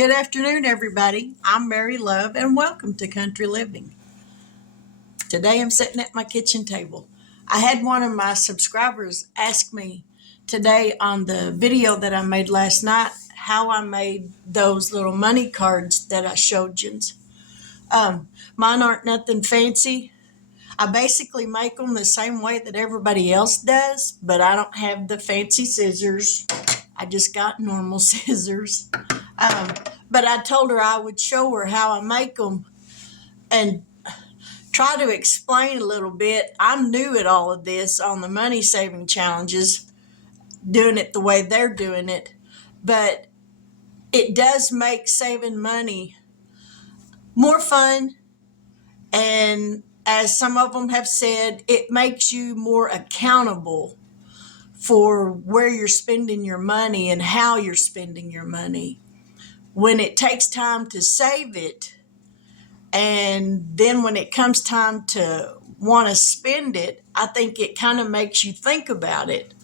Good afternoon, everybody. I'm Mary Love, and welcome to Country Living. Today I'm sitting at my kitchen table. I had one of my subscribers ask me today on the video that I made last night how I made those little money cards that I showed you. Mine aren't nothing fancy. I basically make them the same way that everybody else does, but I don't have the fancy scissors. I just got normal scissors. But I told her I would show her how I make them and try to explain a little bit. I'm new at all of this on the money saving challenges, doing it the way they're doing it. But it does make saving money more fun. And as some of them have said, it makes you more accountable for where you're spending your money and how you're spending your money. When it takes time to save it, and then when it comes time to want to spend it, I think it kind of makes you think about it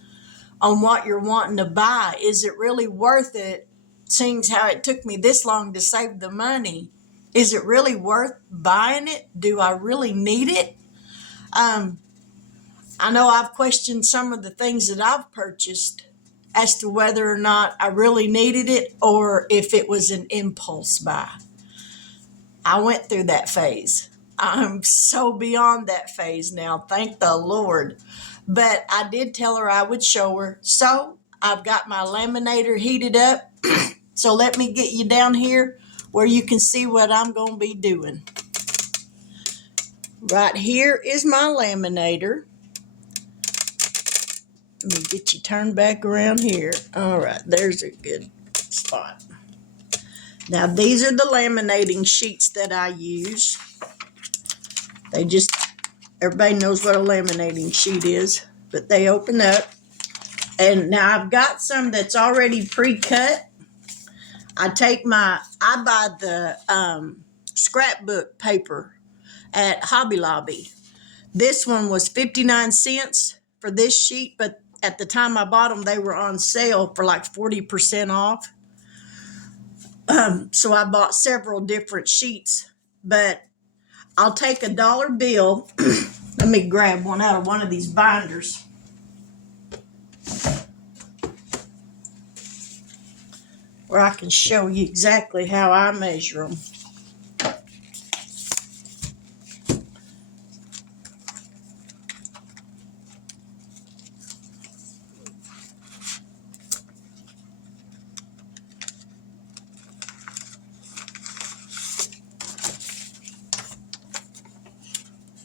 on what you're wanting to buy. Is it really worth it, seeing how it took me this long to save the money? Is it really worth buying it? Do I really need it? I know I've questioned some of the things that I've purchased as to whether or not I really needed it or if it was an impulse buy. I went through that phase. I'm so beyond that phase now, thank the Lord. But I did tell her I would show her. So I've got my laminator heated up. So let me get you down here where you can see what I'm going to be doing. Right here is my laminator. Let me get you turned back around here. All right, there's a good spot. Now, these are the laminating sheets that I use. Everybody knows what a laminating sheet is, but they open up. And now I've got some that's already pre-cut. I buy the scrapbook paper at Hobby Lobby. This one was 59 cents for this sheet, but at the time I bought them, they were on sale for like 40% off. So I bought several different sheets, but I'll take a dollar bill. Let me grab one out of one of these binders. Where I can show you exactly how I measure them.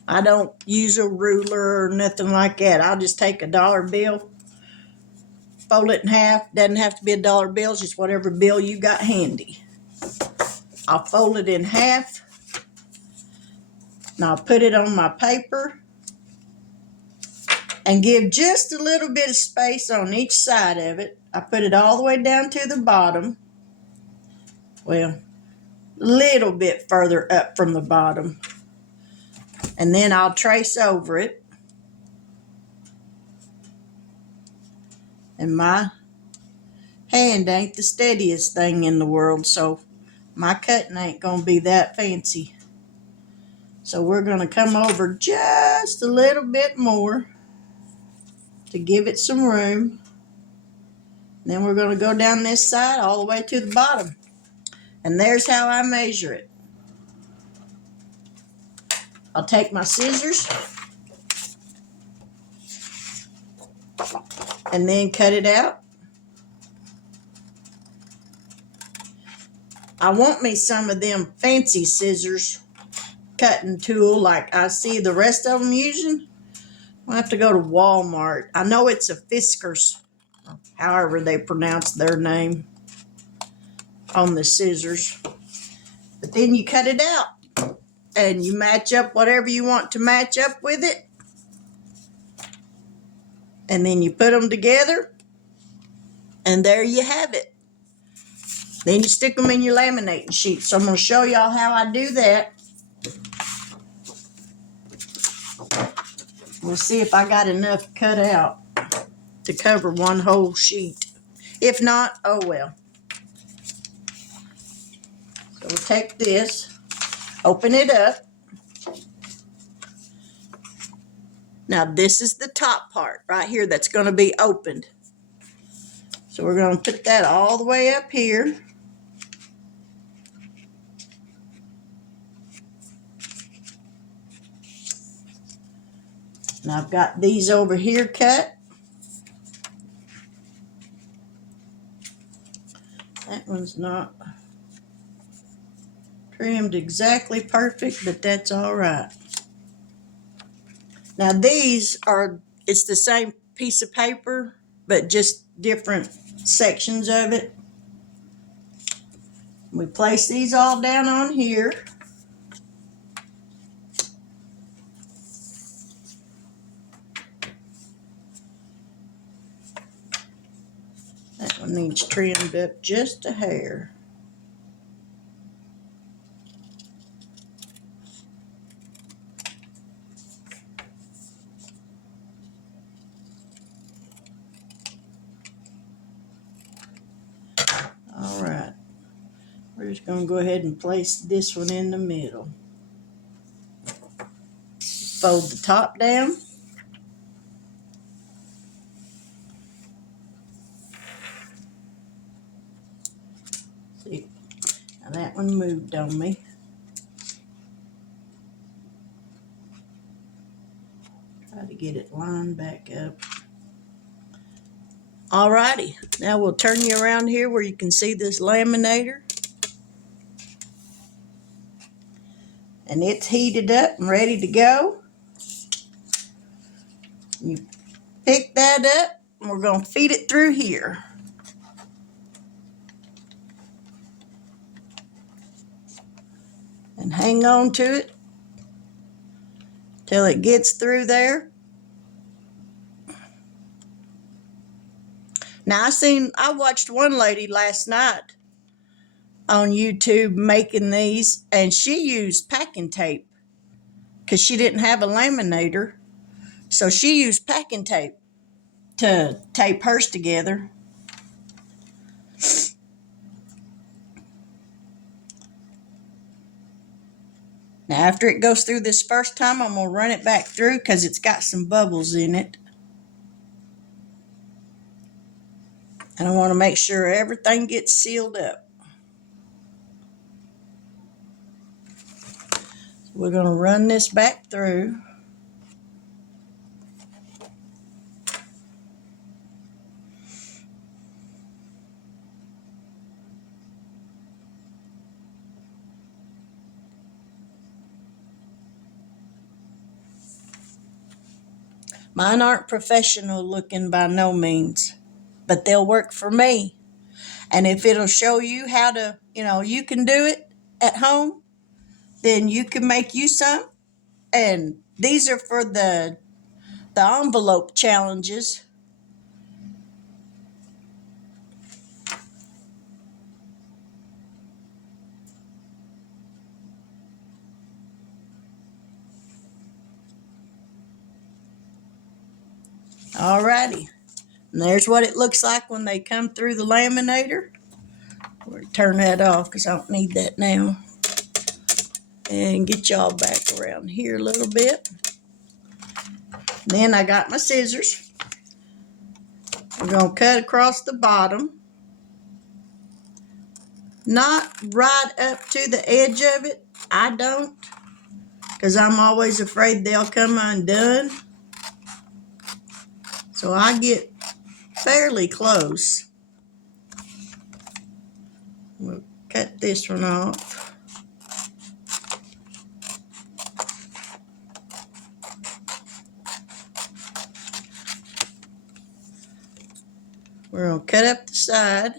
I don't use a ruler or nothing like that. I'll just take a dollar bill, fold it in half. Doesn't have to be a dollar bill, just whatever bill you got handy. I'll fold it in half, and I'll put it on my paper and give just a little bit of space on each side of it. I put it all the way down to the bottom. Well, a little bit further up from the bottom. And then I'll trace over it. And my hand ain't the steadiest thing in the world, so my cutting ain't going to be that fancy. So we're going to come over just a little bit more to give it some room. Then we're going to go down this side all the way to the bottom. And there's how I measure it. I'll take my scissors and then cut it out. I want me some of them fancy scissors cutting tool like I see the rest of them using. I'll have to go to Walmart. I know it's a Fiskars, however they pronounce their name on the scissors. But then you cut it out and you match up whatever you want to match up with it. And then you put them together and there you have it. Then you stick them in your laminating sheet. So I'm going to show y'all how I do that. We'll see if I got enough cut out to cover one whole sheet. If not, oh well. So we'll take this, open it up. Now this is the top part right here that's going to be opened. So we're going to put that all the way up here. And I've got these over here cut. That one's not trimmed exactly perfect, but that's all right. Now these are, it's the same piece of paper, but just different sections of it. We place these all down on here. That one needs trimmed up just a hair. All right. We're just going to go ahead and place this one in the middle. Fold the top down. See, now that one moved on me. Try to get it lined back up. Alrighty, now we'll turn you around here where you can see this laminator. And it's heated up and ready to go. You pick that up and we're going to feed it through here. And hang on to it till it gets through there. Now I watched one lady last night on YouTube making these, and she used packing tape because she didn't have a laminator. So she used packing tape to tape hers together. Now after it goes through this first time, I'm going to run it back through because it's got some bubbles in it. And I want to make sure everything gets sealed up. We're going to run this back through. Mine aren't professional looking by no means, but they'll work for me. And if it'll show you how to, you can do it at home, then you can make you some. And these are for the envelope challenges. Alrighty. And there's what it looks like when they come through the laminator. We'll turn that off because I don't need that now. And get y'all back around here a little bit. Then I got my scissors. We're going to cut across the bottom. Not right up to the edge of it. I don't, because I'm always afraid they'll come undone. So I get fairly close. We'll cut this one off. We're going to cut up the side.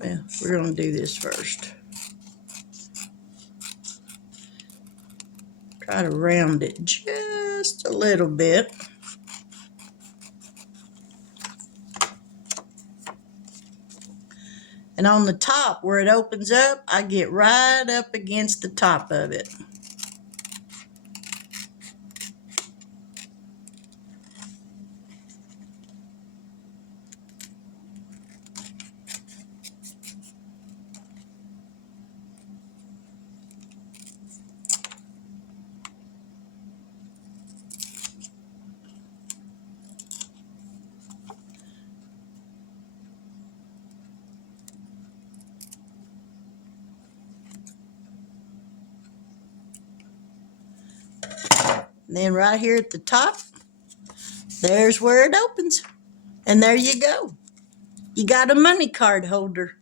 Well, we're going to do this first. Try to round it just a little bit. And on the top, where it opens up, I get right up against the top of it. And then right here at the top, there's where it opens. And there you go. You got a money card holder.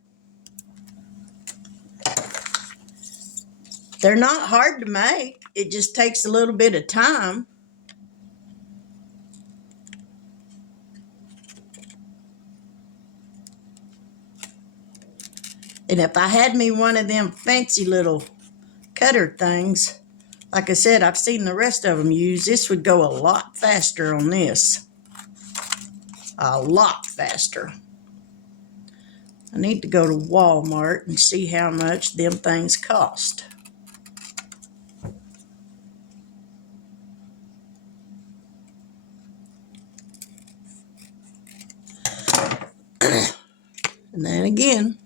They're not hard to make. It just takes a little bit of time. And if I had me one of them fancy little cutter things, like I said, I've seen the rest of them use, this would go a lot faster on this. A lot faster. I need to go to Walmart and see how much them things cost. And then again,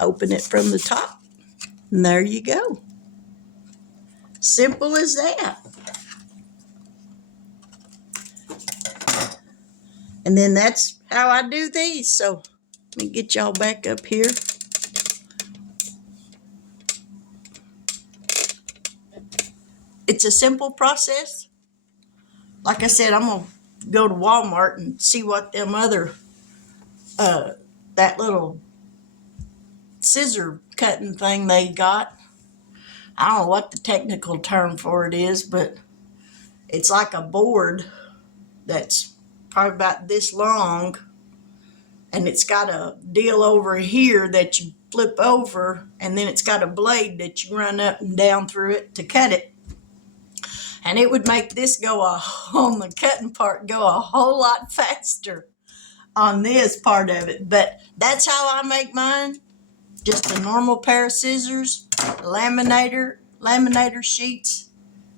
open it from the top, and there you go. Simple as that. And then that's how I do these. So let me get y'all back up here. It's a simple process. Like I said, I'm going to go to Walmart and see what them other, that little scissor cutting thing they got. I don't know what the technical term for it is, but it's like a board that's probably about this long, and it's got a deal over here that you flip over, and then it's got a blade that you run up and down through it to cut it. And it would make this go on the cutting part go a whole lot faster on this part of it. But that's how I make mine. Just a normal pair of scissors, laminator sheets,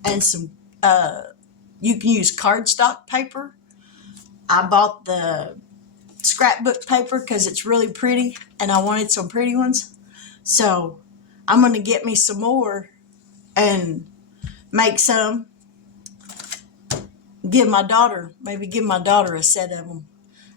and some, you can use cardstock paper. I bought the scrapbook paper because it's really pretty, and I wanted some pretty ones. So I'm going to get me some more and make some. Maybe give my daughter a set of them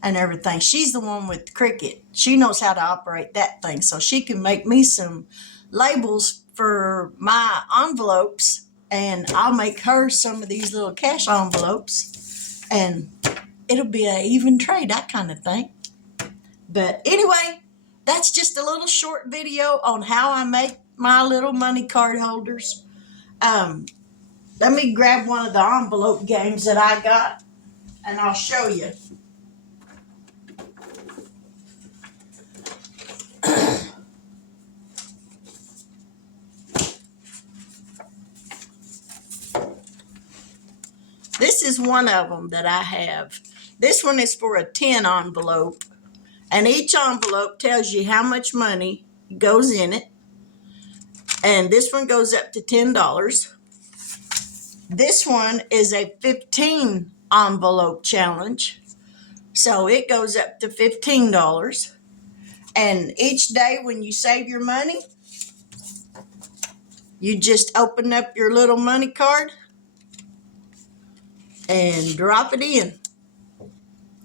and everything. She's the one with the Cricut. She knows how to operate that thing, so she can make me some labels for my envelopes, and I'll make her some of these little cash envelopes, and it'll be an even trade, that kind of thing. But anyway, that's just a little short video on how I make my little money card holders. Let me grab one of the envelope games that I got, and I'll show you. This is one of them that I have. This one is for a 10 envelope, and each envelope tells you how much money goes in it. And this one goes up to $10. This one is a 15 envelope challenge, so it goes up to $15. And each day when you save your money, you just open up your little money card and drop it in,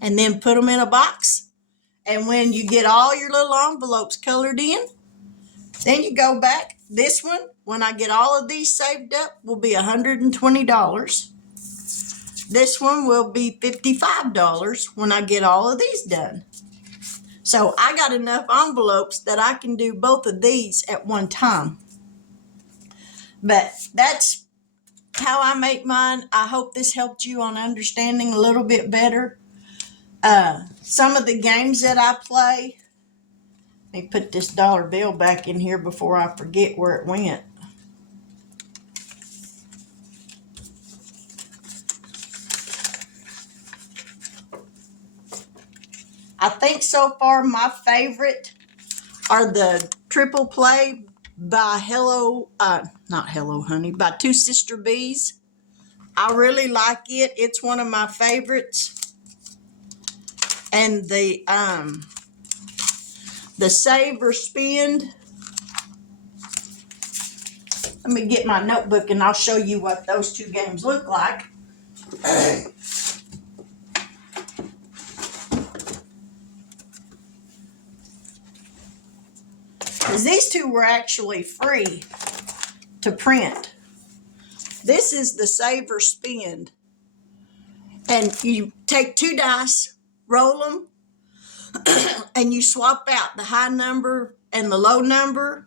and then put them in a box. And when you get all your little envelopes colored in, then you go back. This one, when I get all of these saved up, will be $120. This one will be $55 when I get all of these done. So I got enough envelopes that I can do both of these at one time. But that's how I make mine. I hope this helped you on understanding a little bit better. Some of the games that I play. Let me put this dollar bill back in here before I forget where it went. I think so far my favorite are the Triple Play by by Two Sister Bees. I really like it. It's one of my favorites. And the Save or Spend. Let me get my notebook and I'll show you what those two games look like. Because these two were actually free to print. This is the save or spend. And you take 2 dice, roll them, and you swap out the high number and the low number.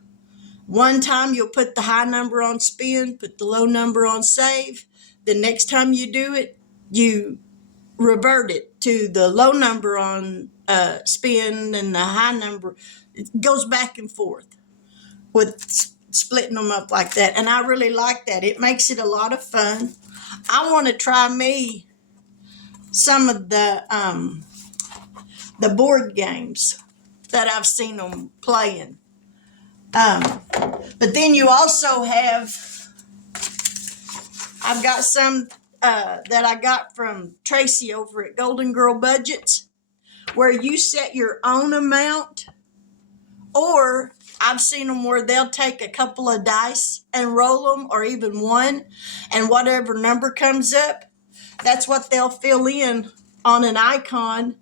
One time you'll put the high number on spin, put the low number on save. The next time you do it, you revert it to the low number on spin and the high number. It goes back and forth with splitting them up like that. And I really like that. It makes it a lot of fun. I want to try me some of the board games that I've seen them playing. But then you also have, I've got some that I got from Tracy over at Golden Girl Budgets, where you set your own amount, or I've seen them where they'll take a couple of dice and roll them, or even one, and whatever number comes up, that's what they'll fill in on an icon,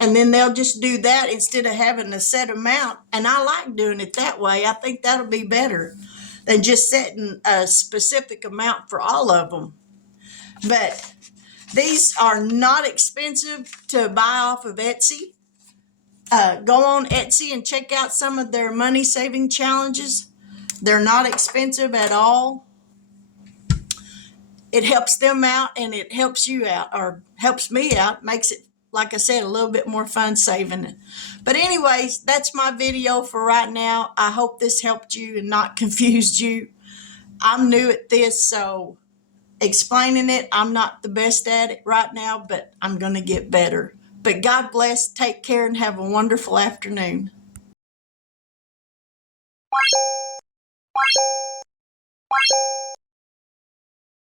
and then they'll just do that instead of having a set amount. And I like doing it that way. I think that'll be better than just setting a specific amount for all of them. But these are not expensive to buy off of Etsy. Go on Etsy and check out some of their money saving challenges. They're not expensive at all. It helps them out and it helps you out, or helps me out, makes it, like I said, a little bit more fun saving it. But anyways, that's my video for right now. I hope this helped you and not confused you. I'm new at this, so explaining it, I'm not the best at it right now, but I'm going to get better. But God bless, take care, and have a wonderful afternoon.